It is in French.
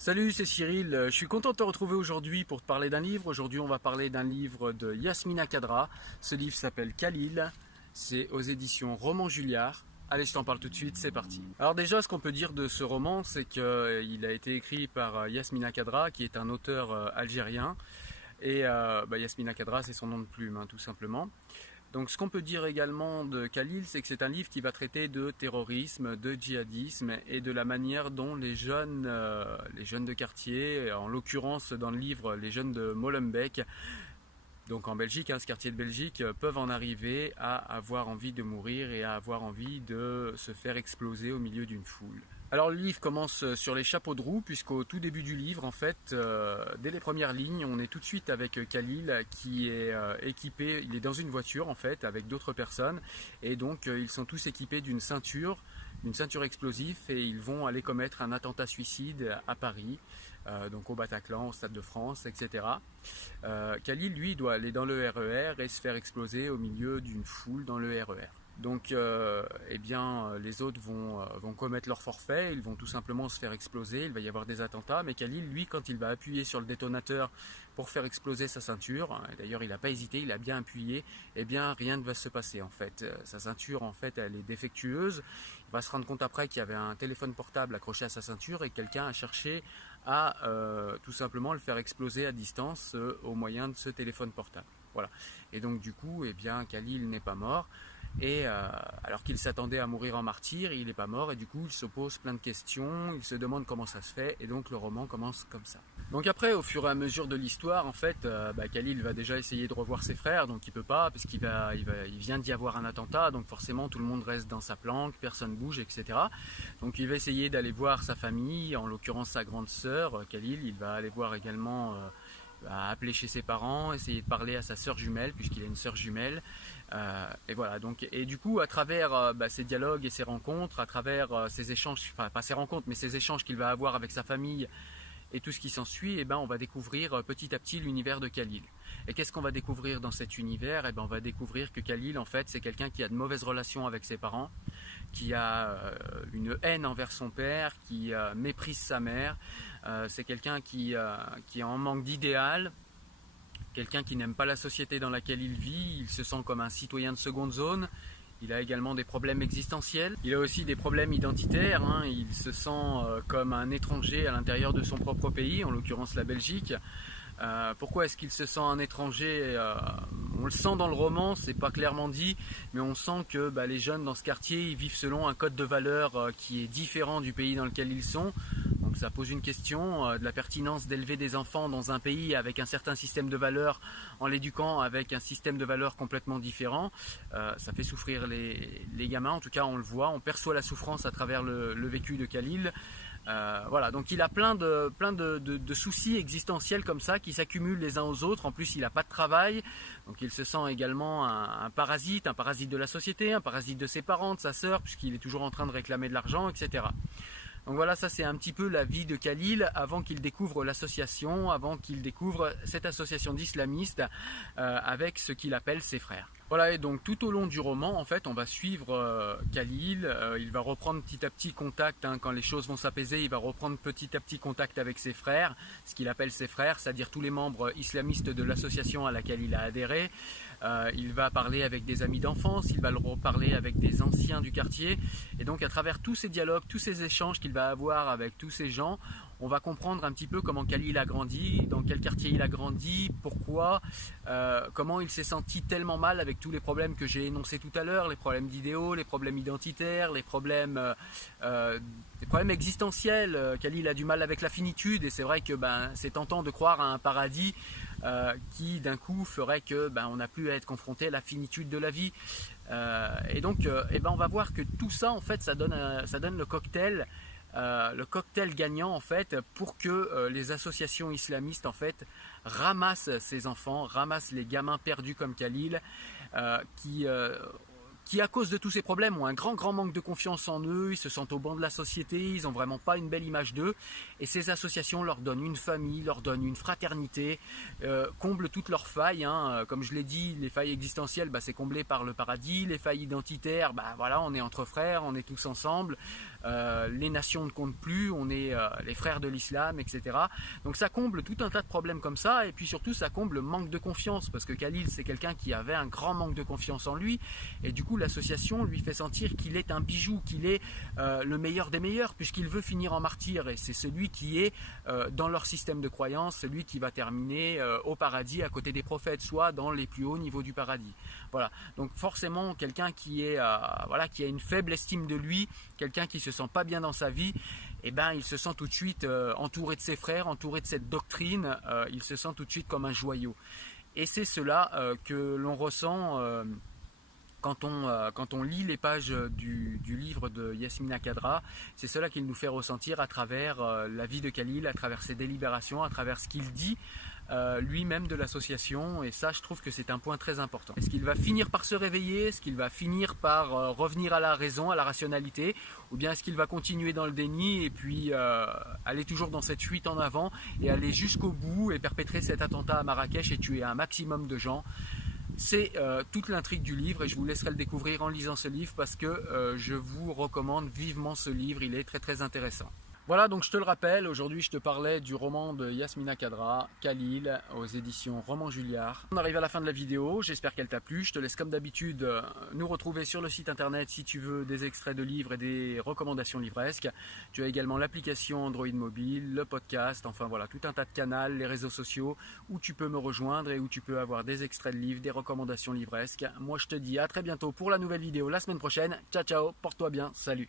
Salut, c'est Cyril. Je suis content de te retrouver aujourd'hui pour te parler d'un livre. Aujourd'hui, on va parler d'un livre de Yasmina Khadra. Ce livre s'appelle Khalil. C'est aux éditions Roman Julliard. Allez, je t'en parle tout de suite, c'est parti. Alors déjà, ce qu'on peut dire de ce roman, c'est qu'il a été écrit par Yasmina Khadra, qui est un auteur algérien. Et Yasmina Khadra, c'est son nom de plume, tout simplement. Donc ce qu'on peut dire également de Khalil, c'est que c'est un livre qui va traiter de terrorisme, de djihadisme et de la manière dont les jeunes de quartier, en l'occurrence dans le livre les jeunes de Molenbeek, donc en Belgique, ce quartier de Belgique, peuvent en arriver à avoir envie de mourir et à avoir envie de se faire exploser au milieu d'une foule. Alors le livre commence sur les chapeaux de roue, puisqu'au tout début du livre, en fait, dès les premières lignes, on est tout de suite avec Khalil qui est équipé, il est dans une voiture en fait, avec d'autres personnes, et donc ils sont tous équipés d'une ceinture explosive, et ils vont aller commettre un attentat suicide à Paris, donc au Bataclan, au Stade de France, etc. Khalil, lui, doit aller dans le RER et se faire exploser au milieu d'une foule dans le RER. Donc, les autres vont commettre leur forfait, ils vont tout simplement se faire exploser, il va y avoir des attentats, mais Khalil, lui, quand il va appuyer sur le détonateur pour faire exploser sa ceinture, d'ailleurs il n'a pas hésité, il a bien appuyé, eh bien rien ne va se passer en fait. Sa ceinture, en fait, elle est défectueuse, il va se rendre compte après qu'il y avait un téléphone portable accroché à sa ceinture et que quelqu'un a cherché à tout simplement le faire exploser à distance au moyen de ce téléphone portable. Voilà. Et donc du coup, eh bien, Khalil n'est pas mort. Et alors qu'il s'attendait à mourir en martyr, il n'est pas mort et du coup il se pose plein de questions, il se demande comment ça se fait et donc le roman commence comme ça. Donc après, au fur et à mesure de l'histoire, en fait, Khalil va déjà essayer de revoir ses frères, donc il peut pas parce qu'il vient d'y avoir un attentat, donc forcément tout le monde reste dans sa planque, personne bouge, etc. Donc il va essayer d'aller voir sa famille, en l'occurrence sa grande sœur, Khalil. Il va aller voir également appeler chez ses parents, essayer de parler à sa sœur jumelle, puisqu'il a une sœur jumelle. Et voilà, donc, et du coup, à travers ces dialogues et ces rencontres, à travers ces échanges, enfin pas ces rencontres, mais ces échanges qu'il va avoir avec sa famille et tout ce qui s'ensuit, on va découvrir petit à petit l'univers de Khalil. Et qu'est-ce qu'on va découvrir dans cet univers? On va découvrir que Khalil, en fait, c'est quelqu'un qui a de mauvaises relations avec ses parents, qui a une haine envers son père, qui méprise sa mère. C'est quelqu'un qui est en manque d'idéal, quelqu'un qui n'aime pas la société dans laquelle il vit, il se sent comme un citoyen de seconde zone. Il a également des problèmes existentiels, il a aussi des problèmes identitaires, il se sent comme un étranger à l'intérieur de son propre pays, en l'occurrence la Belgique. Pourquoi est-ce qu'il se sent un étranger? On le sent dans le roman, c'est pas clairement dit, mais on sent que les jeunes dans ce quartier ils vivent selon un code de valeurs qui est différent du pays dans lequel ils sont. Donc ça pose une question de la pertinence d'élever des enfants dans un pays avec un certain système de valeurs en l'éduquant avec un système de valeurs complètement différent. Ça fait souffrir les gamins, en tout cas on le voit, on perçoit la souffrance à travers le vécu de Khalil. Voilà, donc il a plein de soucis existentiels comme ça qui s'accumulent les uns aux autres. En plus, il n'a pas de travail, donc il se sent également un parasite de la société, un parasite de ses parents, de sa sœur, puisqu'il est toujours en train de réclamer de l'argent, etc. Donc voilà, ça c'est un petit peu la vie de Khalil avant qu'il découvre l'association, avant qu'il découvre cette association d'islamistes avec ce qu'il appelle ses frères. Voilà, et donc tout au long du roman, en fait, on va suivre Khalil. Il va reprendre petit à petit contact, quand les choses vont s'apaiser, il va reprendre petit à petit contact avec ses frères, ce qu'il appelle ses frères, c'est-à-dire tous les membres islamistes de l'association à laquelle il a adhéré. Il va parler avec des amis d'enfance, il va le reparler avec des anciens du quartier. Et donc à travers tous ces dialogues, tous ces échanges qu'il va avoir avec tous ces gens, on va comprendre un petit peu comment Khalil a grandi, dans quel quartier il a grandi, pourquoi, comment il s'est senti tellement mal avec tous les problèmes que j'ai énoncés tout à l'heure, les problèmes d'idéaux, les problèmes identitaires, les problèmes existentiels. Khalil a du mal avec la finitude et c'est vrai que c'est tentant de croire à un paradis qui d'un coup ferait que on n'a plus à être confronté à la finitude de la vie. Et donc on va voir que tout ça en fait ça donne le cocktail gagnant en fait pour que les associations islamistes en fait ramassent ces enfants, ramassent les gamins perdus comme Khalil, qui qui à cause de tous ces problèmes ont un grand manque de confiance en eux, ils se sentent au banc de la société, ils n'ont vraiment pas une belle image d'eux, et ces associations leur donnent une famille, leur donnent une fraternité, comblent toutes leurs failles, hein. Comme je l'ai dit, les failles existentielles, c'est comblé par le paradis, les failles identitaires, voilà, on est entre frères, on est tous ensemble, les nations ne comptent plus, on est les frères de l'islam, etc. Donc ça comble tout un tas de problèmes comme ça, et puis surtout ça comble le manque de confiance, parce que Khalil c'est quelqu'un qui avait un grand manque de confiance en lui, et du coup l'association lui fait sentir qu'il est un bijou, qu'il est le meilleur des meilleurs, puisqu'il veut finir en martyr, et c'est celui qui est dans leur système de croyance, celui qui va terminer au paradis à côté des prophètes, soit dans les plus hauts niveaux du paradis. Voilà, donc forcément quelqu'un qui est qui a une faible estime de lui, quelqu'un qui se sent pas bien dans sa vie, il se sent tout de suite entouré de ses frères, entouré de cette doctrine, il se sent tout de suite comme un joyau. Et c'est cela que l'on ressent quand on lit les pages du livre de Yasmina Khadra. C'est cela qu'il nous fait ressentir à travers la vie de Khalil, à travers ses délibérations, à travers ce qu'il dit lui-même de l'association, et ça je trouve que c'est un point très important. Est-ce qu'il va finir par se réveiller? Est-ce qu'il va finir par revenir à la raison, à la rationalité, ou bien est-ce qu'il va continuer dans le déni et puis aller toujours dans cette fuite en avant et aller jusqu'au bout et perpétrer cet attentat à Marrakech et tuer un maximum de gens? C'est toute l'intrigue du livre, et je vous laisserai le découvrir en lisant ce livre, parce que je vous recommande vivement ce livre, il est très intéressant. Voilà, donc je te le rappelle, aujourd'hui je te parlais du roman de Yasmina Khadra, Khalil, aux éditions Roman Julliard. On arrive à la fin de la vidéo, j'espère qu'elle t'a plu. Je te laisse comme d'habitude nous retrouver sur le site internet si tu veux des extraits de livres et des recommandations livresques. Tu as également l'application Android mobile, le podcast, enfin voilà, tout un tas de canaux, les réseaux sociaux où tu peux me rejoindre et où tu peux avoir des extraits de livres, des recommandations livresques. Moi je te dis à très bientôt pour la nouvelle vidéo la semaine prochaine. Ciao ciao, porte-toi bien, salut.